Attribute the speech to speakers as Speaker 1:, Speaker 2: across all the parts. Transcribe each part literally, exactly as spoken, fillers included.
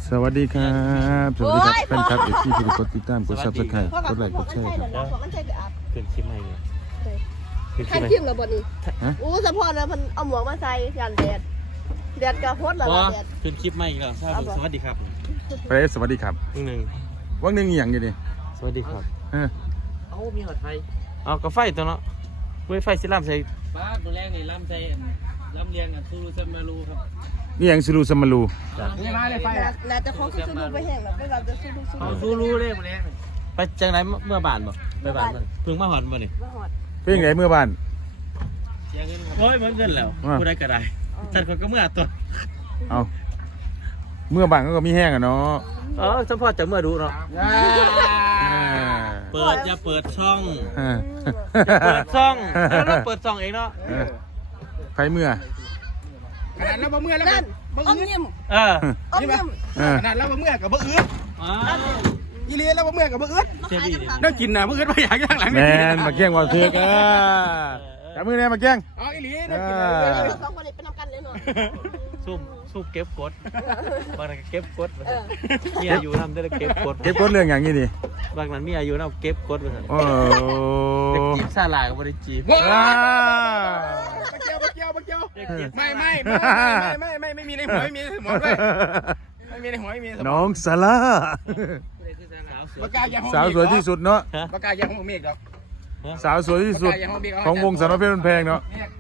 Speaker 1: สวัสดีครับสวัสดีครับแฟนคลับเอฟซีที่กดติดตามกดซับสไครต์กดไลค์กดแชร์ครับ
Speaker 2: ขึ้นคลิปใหม่เลยขึ้นคลิ
Speaker 3: ใคร
Speaker 2: ปใหม่
Speaker 3: ทิมเหรอบนนี้อู้สะพอนแล้วมันเอาหมวกมาใส่ยันแดดแดดกระพดเหรอ
Speaker 2: ว้า
Speaker 3: แดด
Speaker 2: ขึ้นคลิปใหม่อีกแล้วสวัสดีครับ
Speaker 1: ไปสวัสดีครับ
Speaker 2: หนึ่ง
Speaker 1: วังหนึ่งอย่างอยู่ดิ
Speaker 2: สวัสดีครับ
Speaker 1: เออ
Speaker 2: เอามีหอดไฟเอากระไฟตัวเนาะเว้ยไฟสิล่ำใส่บ้าตัวแรกนี่ล่ำใส่ล่ำเรียงกับซูรูเซมารูครับ
Speaker 1: นี่อย่างซูรูสมารู
Speaker 2: นี่มาเลยไฟ
Speaker 3: แล้วจะของคือซูดูไปแห้งแล้วก็เราจะซูดูซู
Speaker 2: เอา
Speaker 3: ดู
Speaker 2: ซูรูเลยมาแรกไปจังไรเมื่อบานบ่ไปบานบ่เพิ่งมาหอดบ่นี่
Speaker 3: มาหอด
Speaker 1: เป็นยังไงเมื่อบ้าน
Speaker 2: เสียเงินครับโอ้ยมันเงินแล้วกูได้ก็ได้ฉันคนก็เมื่อตัว
Speaker 1: เอาเมื่อบ้านก็มีแห้งอ่ะเนาะ
Speaker 2: เออสมพอจะเมื่อดูเนาะ
Speaker 1: อ่า
Speaker 2: เปิดจะเปิดช่อง
Speaker 1: อ่า
Speaker 2: เปิดช่องแล้วเราเปิดช่องเองเนาะ
Speaker 1: เออไฟเมื่อ
Speaker 4: ขนาดเราบ่เมื่อแล้ว
Speaker 3: นั่น
Speaker 4: บ่
Speaker 3: อม
Speaker 4: อื้อ
Speaker 3: ยิ้ม
Speaker 2: เออ
Speaker 3: อมยิ้ม
Speaker 1: เออ
Speaker 4: ขนาดเราบ่เมื่อกับบ่อื้อ
Speaker 2: อ้าว
Speaker 4: อีเลียเราบ่เมื่อกับบ่อื้อ
Speaker 2: เสียบีดิ
Speaker 4: ได้กินน่ะบ่อื้อบ่อยากข้างหลัง
Speaker 1: แมนมาแกล้งว่าเถือกอ่ะจับมือแน่มาแกล้ง
Speaker 4: เอาอีเลียได้กิน
Speaker 3: เราสองคนนี้ไปทำกันเลยหน่อย
Speaker 2: ซุ่มซุ่มเก็บกดบางนั้นก็เก็บกดมีอายุทำได้แล้วเก็บกด
Speaker 1: เก็บกดเรื่องอย่างนี้ดิ
Speaker 2: บางนั้นมีอายุแล้วเก็บกดไปเถอะ
Speaker 1: โอ้
Speaker 2: เด็กจีบซาลายก็ไม่ได้จีบ
Speaker 1: ว้า
Speaker 4: บ่เกี่ยวบ่เกี่ยวบ่เกี่ยว
Speaker 2: เด็กจีบ
Speaker 4: ไม่ไม่ไม่ไม่ไม่ไม่มีในหัวไม่มีในสมองด้วยไม่มีในหัวไม่มีในสม
Speaker 1: น้
Speaker 4: อ
Speaker 1: อง งสาร่า
Speaker 4: บ่กล้าอย่าห้อง
Speaker 1: สาวสวยที่สุดเนาะ
Speaker 4: บ่กล้าอย่าห้องเมฆดอก
Speaker 1: สาวสวยที่สุดของวงสารพัดเพชรแพงเนาะ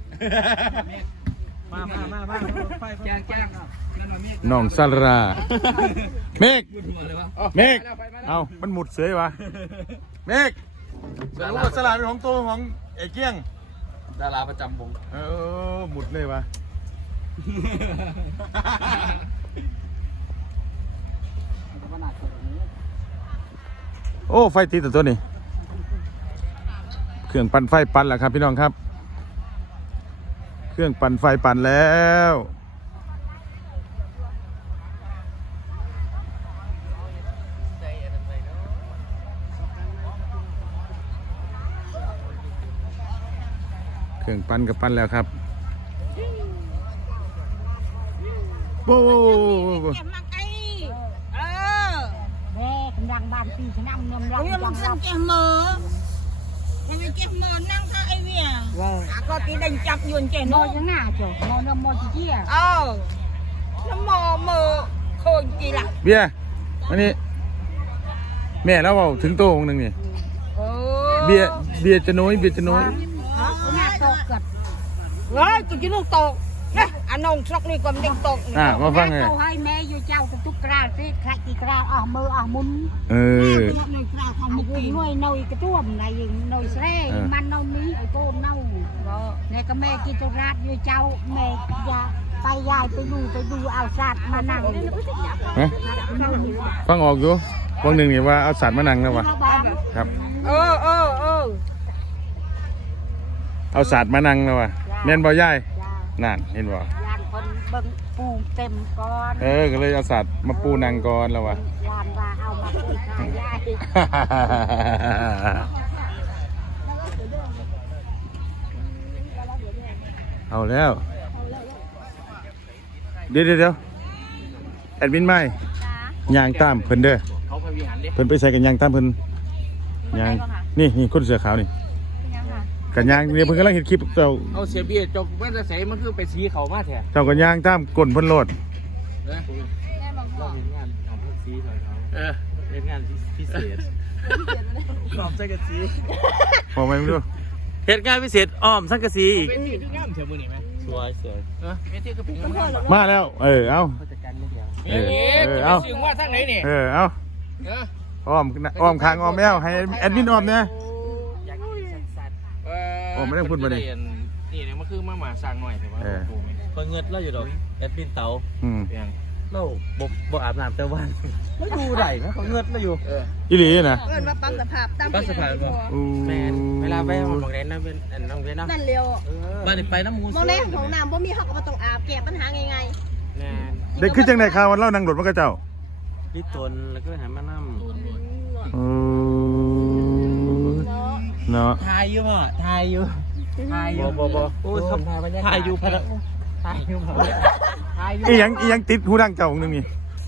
Speaker 2: มามามามาไฟ
Speaker 4: แจ้งแจ้งนั่นมาเมฆ
Speaker 1: น้องสาราเมฆเมฆเอามันหมุดเสยวะเมฆรู้ว่าสลาเป็นของตัวของไอ้เกี้ยง
Speaker 2: ดาราประจำวง
Speaker 1: เออหมุดเลยวะโอ้ไฟติดแต่ตัวนี้เครื่องปั่นไฟปั่นแล้วครับพี่น้องครับเครื่องปั่นไฟปั่นแล้วเครื่องปั่นกับปั่นแล้วครับโว้โว้โว้โว้
Speaker 3: แกมักไอ้เออ
Speaker 5: แม่กำลังบ้านปีขนำนมรัง
Speaker 3: เรื่องมันสั่งแกเหมอยังไงแกเหมอนั่งท่าไอ้เวียก็ตีดังจับยวนแก
Speaker 5: โม
Speaker 3: โน่
Speaker 5: ยังหน้าจ้ะโมนมโมจีเจีย
Speaker 3: เออแล้วหมอเหมอโคตรจีละ
Speaker 1: เบียร์อันนี้แม่แล้วเปล่าถึงโตวงหนึ่งนี่
Speaker 3: โอ้
Speaker 1: เบียร์เบียร์จะน้อยเบียร์จะน้อย
Speaker 5: หน้าโตเกิด
Speaker 3: เฮ้ยจุดจีลูกตกเนี่ยอันนงชกนี่ก็ไม่ได้ตก
Speaker 1: อ่ะมาฟังไง
Speaker 5: โตให้แม่อยู่เจ้าตุกกราสิใครตีกราอ่ะมืออ่ะมุน
Speaker 1: เออ
Speaker 3: ในคราวทำ
Speaker 5: ไอ้
Speaker 3: มุก
Speaker 5: กู
Speaker 3: กี้
Speaker 5: หน่วยหน่อยกระตุ้มในหน่วยเสรมันหน่อยนี้ไอ้โกนเน่าเนี่ยก็แม่กินตุราอยู่เจ้าแม่ยาไปยายไปดูไปดูเอาสัตว์มานั่ง
Speaker 1: ฮะฟังออกอยู่วังหนึ่งนี่ว่าเอาสัตว์มานั่งแล้ววะครับ
Speaker 3: เออเออเออ
Speaker 1: เอาสัตว์มานั่งแล้ววะแม่นบ่ย่ายนั่นเห็นบ่
Speaker 5: ยานคนเบิ่งปูเต็มก่อน
Speaker 1: เออก็เลยเอาสัตว์มาปูนั่งก่อนแล้ววะ
Speaker 5: ยานว่าเอามาปูขายยาย
Speaker 1: เอาแล้วเดี๋ยวเดี๋ยวเดี๋ยวแอดมินไม่ยางตามเพิ่นเด้อ
Speaker 2: เขาไปวิหารดิ
Speaker 1: เพิ่นไปใส่กันยางตามเพิ่นยางนี่นี่คนเสื้อขาวนี่กันยางเนี่ยเพิ่นกำลังเห็นคลิปเจ้า
Speaker 2: เอาเสียเบียจกเมื่อจะใส่มันคือไปชี้เขามาแท้
Speaker 1: เจ้ากันยางตามก้นเพิ่นโลด
Speaker 2: เราเห็นงานของพวกซีเขาเออเห็นงานพิเศษอ้อมสังกะสี
Speaker 1: พอไหมมึงดู
Speaker 2: เหตุงานพิเศษอ้อมสังกะสีอีก
Speaker 4: เป็นที่ที่งามเสียมือนี่ไหม
Speaker 2: สวยสวย
Speaker 4: เออเป็นที่ก็เป็นงาม
Speaker 1: มาแล้ว เออเอา
Speaker 2: เขาจัดการไม่เดียว
Speaker 4: เอ๊ะจะไปซื้อว่าทางไหนนี่
Speaker 1: เออเอา
Speaker 4: เออ
Speaker 1: อ้อมอ้อมคางอ้อมแมวให้แอดมินอ้อมเนี่ย
Speaker 2: อยากกินสัตว์
Speaker 4: เออ
Speaker 1: โอ้ไม่ได้พูดมาดิ
Speaker 4: นี่เนี่ยมันคือมาหมาสร้างหน่อยแต่ว่าโอ้โห
Speaker 2: คนเงินเราอยู่ดอกแอดมินเต๋า
Speaker 1: อืม
Speaker 4: เปียง
Speaker 2: เราบ่บ่อาบน้ำแต่วันไม่ดูไหนนะเขาเงินเราอยู่
Speaker 4: เออ
Speaker 1: อีหลีนะ
Speaker 3: เอิ้นว่าปั๊มสภาพตาม
Speaker 2: บ้านสะพานบ่
Speaker 1: อู้
Speaker 2: แมนเวลาไปห้องบอกเรนนะเป็นอันน้องเรนนะ
Speaker 3: นั่นเร็ว
Speaker 2: บ้านนี่ไปน้ำมู
Speaker 3: มองในของน้ำบ่มีเขาก็มาต้องอาบแก้ปัญหาง่าย
Speaker 2: แมน
Speaker 1: เด็กขึ้นจังไหนข่าววันเล่านั่งรถมันก็เจ้า
Speaker 2: ลิตนแล้วก็หามาน้
Speaker 1: โอ้
Speaker 3: ๆเนาะ
Speaker 1: เนาะ
Speaker 2: ำทายอยู่พ่อทายอยู่ทายอยู่บ่บ่โอ้ยทายอยู่พะทายอยู่พ่อทายอยู่
Speaker 1: อีหยังอีหยังติดหูดังเจ้าของนึงนี่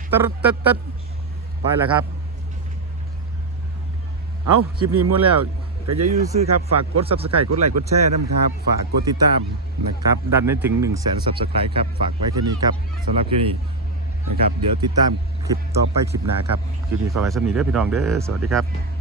Speaker 1: ตรึดตึ๊ดตึ๊ดไปแล้วครับเอาคลิปนี้หมดแล้วก็อย่าลืมซื้อครับฝากกด ซับสไครบ์ กดไลค์กดแชร์นะครับฝากกดติดตามนะครับดันให้ถึง หนึ่งแสน ซับสไครบ์ ครับฝากไว้แค่นี้ครับสำหรับคลิปนี้นะครับเดี๋ยวติดตามคลิปต่อไปคลิปหน้าครับคลิปนี้ฝากไว้สำหรับนี้เด้อพี่น้องเด้อสวัสดีครับ